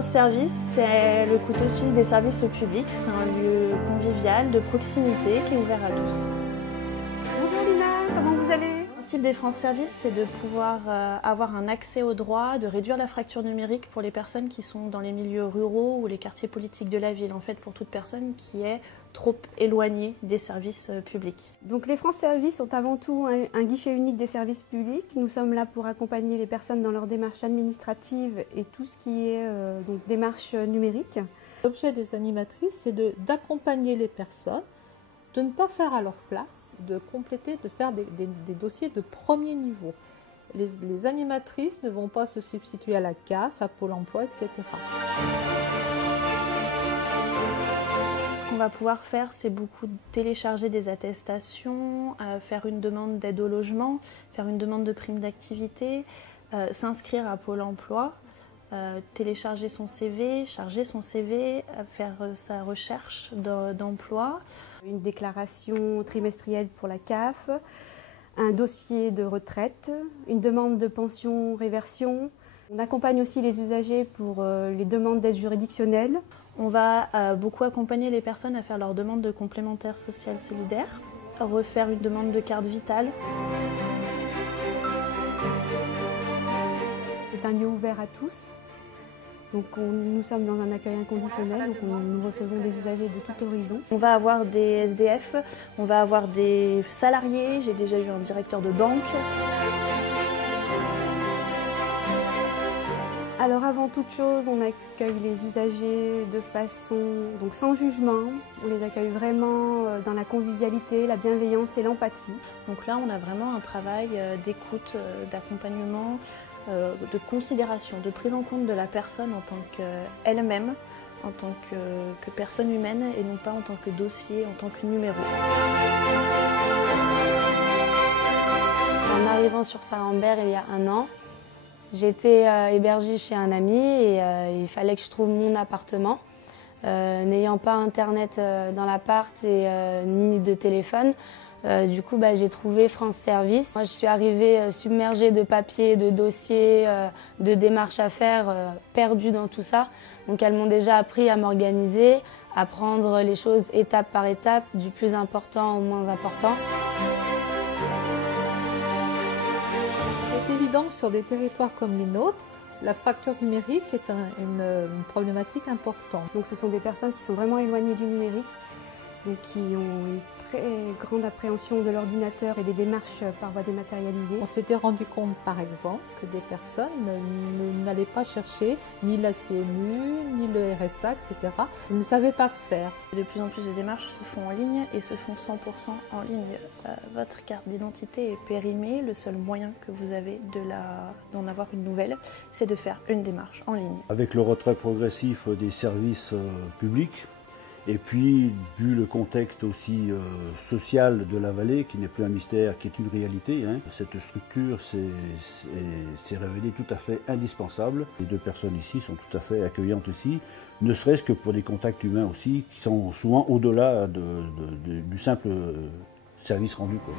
France Service, c'est le couteau suisse des services au public. C'est un lieu convivial, de proximité, qui est ouvert à tous. Bonjour Lina, comment vous allez ? Le principe des France Service, c'est de pouvoir avoir un accès aux droits, de réduire la fracture numérique pour les personnes qui sont dans les milieux ruraux ou les quartiers politiques de la ville. En fait, pour toute personne qui est trop éloignée des services publics. Donc les France Service sont avant tout un guichet unique des services publics. Nous sommes là pour accompagner les personnes dans leurs démarches administratives et tout ce qui est donc démarches numériques. L'objet des animatrices, c'est d'accompagner les personnes, de ne pas faire à leur place, de compléter, de faire des dossiers de premier niveau. Les animatrices ne vont pas se substituer à la CAF, à Pôle emploi, etc. Ce qu'on va pouvoir faire, c'est beaucoup télécharger des attestations, faire une demande d'aide au logement, faire une demande de prime d'activité, s'inscrire à Pôle emploi, télécharger son CV, charger son CV, faire sa recherche d'emploi. Une déclaration trimestrielle pour la CAF, un dossier de retraite, une demande de pension réversion. On accompagne aussi les usagers pour les demandes d'aide juridictionnelle. On va beaucoup accompagner les personnes à faire leur demande de complémentaire social solidaire, refaire une demande de carte vitale. C'est un lieu ouvert à tous. Donc nous sommes dans un accueil inconditionnel, donc nous recevons des usagers de tout horizon. On va avoir des SDF, on va avoir des salariés, j'ai déjà eu un directeur de banque. Alors avant toute chose, on accueille les usagers de façon donc sans jugement. On les accueille vraiment dans la convivialité, la bienveillance et l'empathie. Donc là, on a vraiment un travail d'écoute, d'accompagnement, de considération, de prise en compte de la personne en tant qu'elle-même, en tant que personne humaine et non pas en tant que dossier, en tant que numéro. En arrivant sur Saint-Rambert il y a 1 an, j'étais hébergée chez un ami et il fallait que je trouve mon appartement. N'ayant pas internet dans l'appart et ni de téléphone, du coup j'ai trouvé France Service. Moi, je suis arrivée submergée de papiers, de dossiers, de démarches à faire, perdue dans tout ça. Donc elles m'ont déjà appris à m'organiser, à prendre les choses étape par étape, du plus important au moins important. C'est évident que sur des territoires comme les nôtres, la fracture numérique est une problématique importante. Donc ce sont des personnes qui sont vraiment éloignées du numérique, donc qui ont une très grande appréhension de l'ordinateur et des démarches par voie dématérialisée. On s'était rendu compte par exemple que des personnes n'allaient pas chercher ni la CMU, ni le RSA, etc. Ils ne savaient pas faire. De plus en plus de démarches se font en ligne et se font 100% en ligne. Votre carte d'identité est périmée. Le seul moyen que vous avez d'en avoir une nouvelle, c'est de faire une démarche en ligne. Avec le retrait progressif des services publics, et puis, vu le contexte aussi social de la vallée, qui n'est plus un mystère, qui est une réalité, cette structure s'est révélée tout à fait indispensable. Les 2 personnes ici sont tout à fait accueillantes aussi, ne serait-ce que pour des contacts humains aussi, qui sont souvent au-delà du simple service rendu, quoi.